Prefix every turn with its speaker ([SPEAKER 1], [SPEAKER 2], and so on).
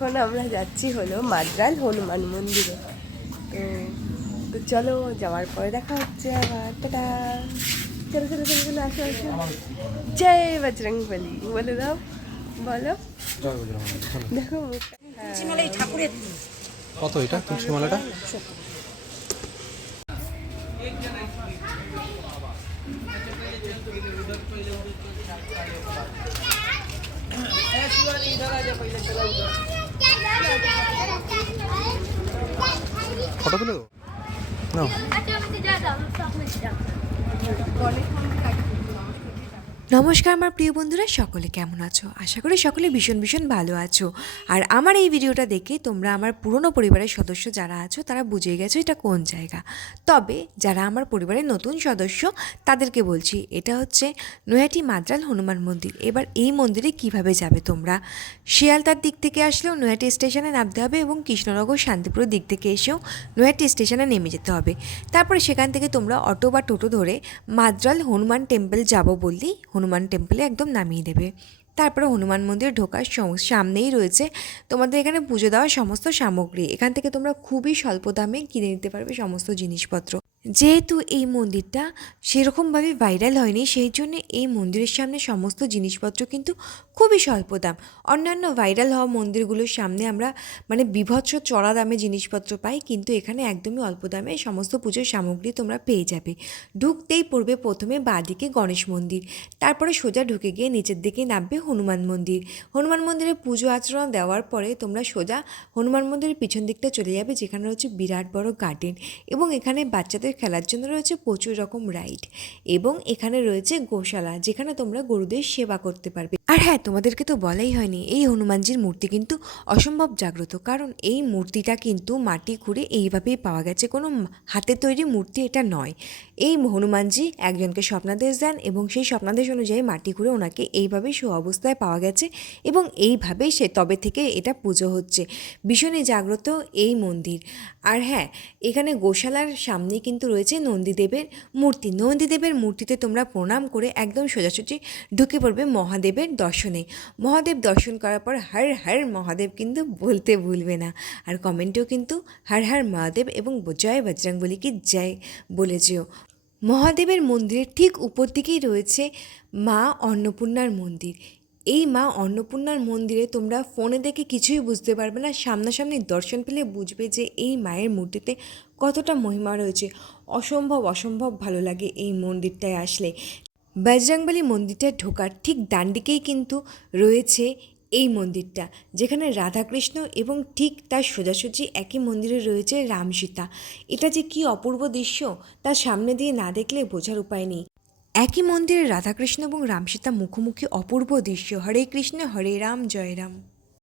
[SPEAKER 1] এখন আমরা যাচ্ছি হলো মাদ্রাল হনুমান মন্দিরে। তো তো চলো যাওয়ার পরে দেখা হচ্ছে আবার। টাটা। চলো চলো চলো চলো আসো আসো। জয় বজরং বলি। বলে দাও। বলো। দেখো। হ্যাঁ।
[SPEAKER 2] কত এটা তুলসী ফটো তুলে দেবো? না
[SPEAKER 3] নমস্কার আমার প্রিয় বন্ধুরা, সকলে কেমন আছো? আশা করি সকলে ভীষণ ভীষণ ভালো আছো। আর আমার এই ভিডিওটা দেখে তোমরা আমার পুরনো পরিবারের সদস্য যারা আছো, তারা বুঝে গেছো এটা কোন জায়গা। তবে যারা আমার পরিবারের নতুন সদস্য, তাদেরকে বলছি, এটা হচ্ছে নৈহাটি মাদ্রাল হনুমান মন্দির। এবার এই মন্দিরে কীভাবে যাবে তোমরা? শিয়ালদার দিক থেকে আসলেও নৈহাটি স্টেশনে নামতে হবে এবং কৃষ্ণনগর, শান্তিপুরের দিক থেকে এসেও নৈহাটি স্টেশনে নেমে যেতে হবে। তারপরে সেখান থেকে তোমরা অটো বা টোটো ধরে মাদ্রাল হনুমান টেম্পল যাব বললেই হনুমান টেম্পলে একদম নামিয়ে দেবে। তারপরে হনুমান মন্দির ঢোকার সামনেই রয়েছে তোমাদের এখানে পুজো দেওয়ার সমস্ত সামগ্রী। এখান থেকে তোমরা খুবই স্বল্প দামে কিনে নিতে পারবে সমস্ত জিনিসপত্র। যেহেতু এই মন্দিরটা সেরকমভাবে ভাইরাল হয়নি, সেই জন্য এই মন্দিরের সামনে সমস্ত জিনিসপত্র কিন্তু খুবই স্বল্প দাম। অন্যান্য ভাইরাল হওয়া মন্দিরগুলোর সামনে আমরা মানে বিভৎস চড়া দামে জিনিসপত্র পাই, কিন্তু এখানে একদমই অল্প দামে সমস্ত পুজোর সামগ্রী তোমরা পেয়ে যাবে। ঢুকতেই পড়বে প্রথমে বাঁদিকে গণেশ মন্দির, তারপরে সোজা ঢুকে গিয়ে নিচের দিকে নামবে হনুমান মন্দির। হনুমান মন্দিরে পুজো আচরণ দেওয়ার পরে তোমরা সোজা হনুমান মন্দিরের পিছন দিকটা চলে যাবে, যেখানে রয়েছে বিরাট বড় গার্ডেন এবং এখানে বাচ্চাদের খেলার জন্য রয়েছে প্রচুর রকম রাইড এবং এখানে রয়েছে গোশালা, যেখানে তোমরা গরুদের সেবা করতে পারবে। আর হ্যাঁ তোমাদেরকে তো বলাই হয়নি, এই হনুমানজির মূর্তি কিন্তু অসম্ভব জাগ্রত। কারণ এই মূর্তিটা কিন্তু মাটি খুঁড়ে এইভাবেই পাওয়া গেছে, কোনো হাতে তৈরি মূর্তি এটা নয়। এই হনুমানজি একজনকে স্বপ্নাদেশ দেন এবং সেই স্বপ্নাদেশ অনুযায়ী মাটি খুঁড়ে ওনাকে এইভাবেই সু অবস্থায় পাওয়া গেছে এবং এইভাবেই সে তবে থেকে এটা পুজো হচ্ছে। ভীষণই জাগ্রত এই মন্দির। আর হ্যাঁ এখানে গোশালার সামনে কিন্তু রয়েছে নন্দীদেবের মূর্তি। নন্দীদেবের মূর্তিতে তোমরা প্রণাম করে একদম সোজাসুজি ঢুকে পড়বে মহাদেবের দর্শনে। মহাদেব দর্শন করার পর হর হর মহাদেব কিন্তু বলতে ভুলবে না। আর কমেন্টেও কিন্তু হর হর মহাদেব এবং জয় বজরংবলী কি জয় বলে যেও। মহাদেবের মন্দিরের ঠিক উপর দিকেই রয়েছে মা অন্নপূর্ণার মন্দির। এই মা অন্নপূর্ণার মন্দিরে তোমরা ফোনে দেখে কিছুই বুঝতে পারবে না। সামনাসামনি দর্শন পেলে বুঝবে যে এই মায়ের মূর্তিতে কতটা মহিমা রয়েছে। অসম্ভব অসম্ভব ভালো লাগে এই মন্দিরটায় আসলে। বজরংবলী মন্দিরটা ঢোকার ঠিক ডান দিকেই কিন্তু রয়েছে এই মন্দিরটা, যেখানে রাধাকৃষ্ণ এবং ঠিক তার সোজাসুজি একই মন্দিরে রয়েছে রাম সীতা এটা যে কি অপূর্ব দৃশ্য তার সামনে দিয়ে না দেখলে বোঝার উপায় নেই। একই মন্দিরে রাধাকৃষ্ণ এবং রাম সীতা মুখোমুখি অপূর্ব দৃশ্য। হরে কৃষ্ণ, হরে রাম, জয় রাম।